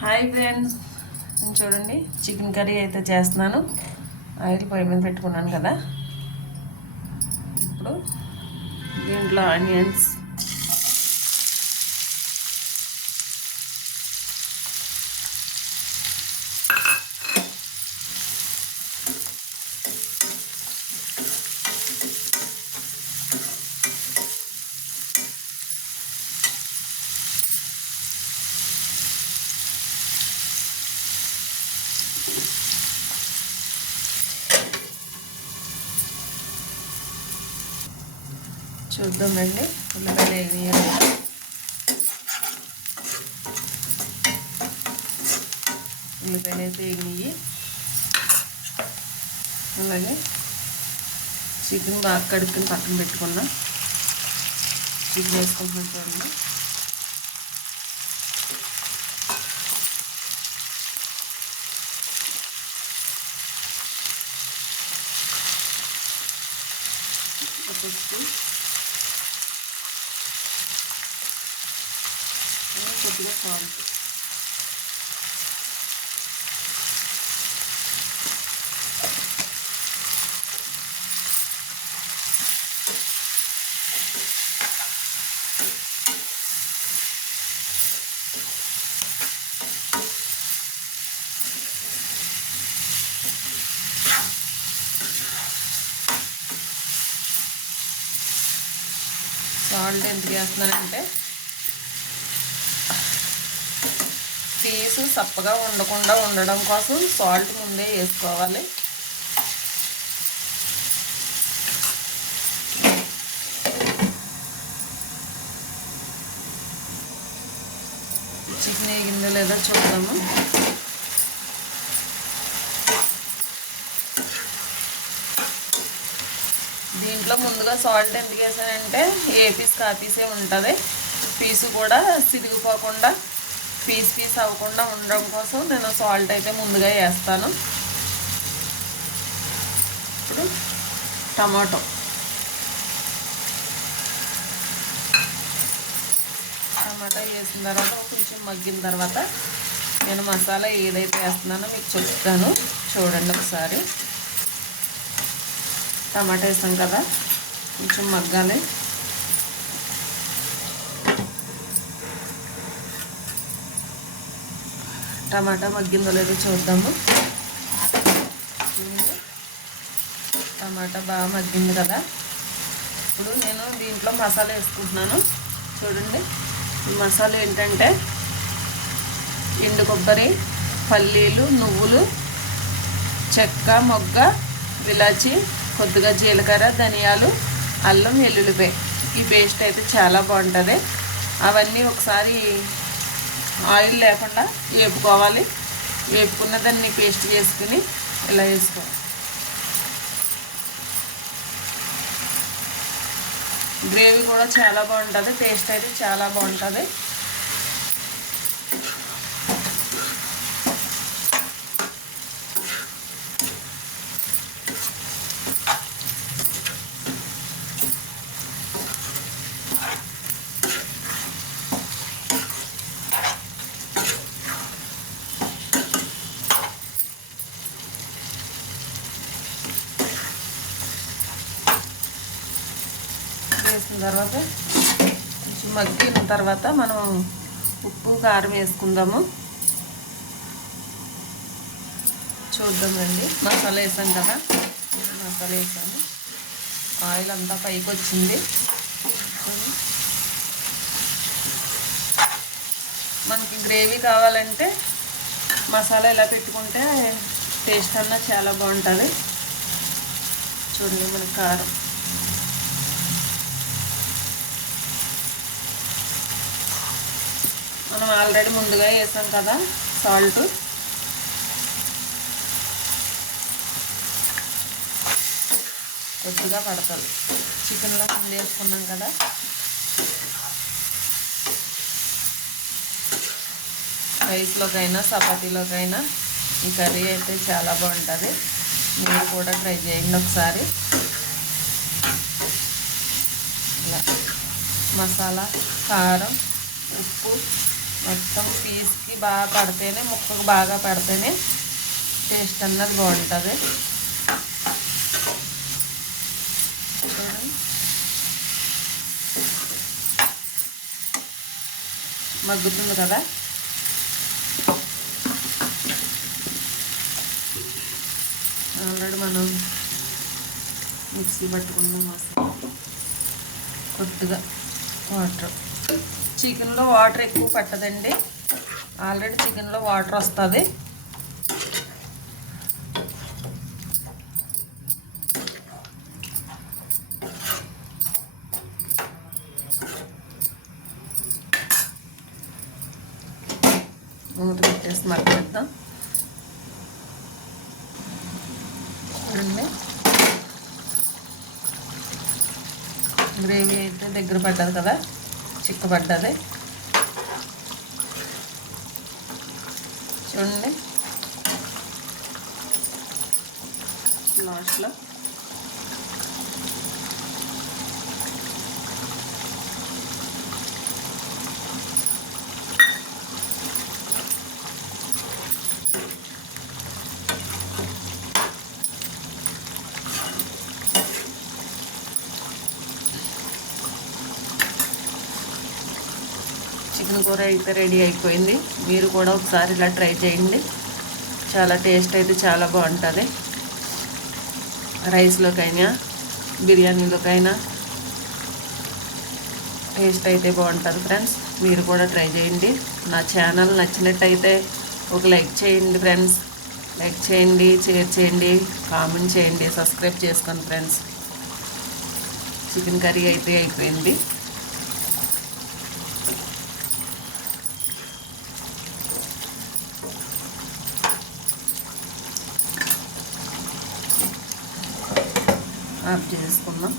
Hi friends, నేను చూడండి chicken curry అయితే చేస్తున్నాను. ఆయిల్ పొయ్యి మీద పెట్టుకున్నాను కదా. ఇప్పుడు దీంట్లో ఆనియన్స్, చూద్దామండి ఉల్లిపాయలు వేయాలి. ఉల్లిపాయలు అయితే వేగినాయి. అలాగే చికెన్ బాగా కడుక్కుని పక్కన పెట్టుకున్నా. చికెన్ వేసుకుంటున్నాను చూడండి. కొద్దిగా సాల్ట్, సాల్ట్ ఎందుకు వేస్తున్నానంటే పీసు సప్పగా ఉండకుండా ఉండడం కోసం సాల్ట్ ముందే వేసుకోవాలి. చికెన్ వేగిందో లేదో చూద్దాము. దీంట్లో ముందుగా సాల్ట్ ఎందుకు వేసానంటే ఏ పీస్ ఆ పీసే ఉంటుంది. పీసు కూడా సిరిగిపోకుండా పీస్ అవ్వకుండా ఉండడం కోసం నేను సాల్ట్ అయితే ముందుగా వేస్తాను. ఇప్పుడు టమాటో వేసిన తర్వాత కొంచెం మగ్గిన తర్వాత నేను మసాలా ఏదైతే వేస్తున్నానో మీకు చెప్తాను. చూడండి ఒకసారి. టమాటా వేసాం కదా, కొంచెం మగ్గాలి. టమాటా మగ్గిందో లేదో చూద్దాము. టమాటా బాగా మగ్గింది కదా. ఇప్పుడు నేను దీంట్లో మసాలా వేసుకుంటున్నాను. చూడండి, ఈ మసాలా ఏంటంటే ఎండు కొబ్బరి, పల్లీలు, నువ్వులు, చెక్క, మొగ్గ, ఇలాచి, కొద్దిగా జీలకర్ర, ధనియాలు, అల్లం, వెల్లుల్లిపాయ. ఈ పేస్ట్ అయితే చాలా బాగుంటుంది. అవన్నీ ఒకసారి ఆయిల్ లేకుండా వేపుకోవాలి. వేపుకున్న దాన్ని పేస్ట్ చేసుకుని ఇలా వేసుకోవాలి. గ్రేవీ కూడా చాలా బాగుంటుంది. టేస్ట్ అయితే చాలా బాగుంటుంది. వేసిన తర్వాత కొంచెం మగ్గిన తర్వాత మనం ఉప్పు, కారం వేసుకుందాము. చూద్దామండి. మసాలా వేసాం కదా, మసాలా వేసాము. ఆయిల్ అంతా పైకి వచ్చింది. మనకి గ్రేవీ కావాలంటే మసాలా ఇలా పెట్టుకుంటే టేస్ట్ అన్నా చాలా బాగుంటుంది. చూడండి, మనకి కారం, మనం ఆల్రెడీ ముందుగా వేసాం కదా సాల్ట్. కొద్దిగా పడుతుంది. చికెన్లో ముందు వేసుకున్నాం కదా. రైస్లోకైనా చపాతీలోకైనా ఈ కర్రీ అయితే చాలా బాగుంటుంది. మీరు కూడా ట్రై చేయండి ఒకసారి. ఇలా మసాలా, కారం, ఉప్పు, మొత్తం పీస్కి బాగా పడితేనే, ముక్కకు బాగా పడితేనే టేస్ట్ అన్నది బాగుంటుంది. మగ్గుతుంది కదా. ఆల్రెడీ మనం మిక్సీ పట్టుకున్నాం మసాలా. కొద్దిగా వాటర్, చికెన్లో వాటర్ ఎక్కువ పట్టదండి, ఆల్రెడీ చికెన్లో వాటర్ వస్తుంది. మూత పెట్టేసి మగ్గిద్దాం. చూడండి, గ్రేవీ అయితే దగ్గర పడ్డది కదా, చిక్కబడ్డది. చూడండి, లాస్ట్లో చికెన్ కూర అయితే రెడీ అయిపోయింది. మీరు కూడా ఒకసారి ఇలా ట్రై చేయండి. చాలా టేస్ట్ అయితే చాలా బాగుంటుంది. రైస్లోకైనా బిర్యానీలోకైనా టేస్ట్ అయితే బాగుంటుంది ఫ్రెండ్స్. మీరు కూడా ట్రై చేయండి. నా ఛానల్ నచ్చినట్టయితే ఒక లైక్ చేయండి ఫ్రెండ్స్. లైక్ చేయండి, షేర్ చేయండి, కామెంట్ చేయండి, సబ్స్క్రైబ్ చేసుకోండి ఫ్రెండ్స్. చికెన్ కర్రీ అయితే అయిపోయింది. ఆఫ్ చేసుకుందాం.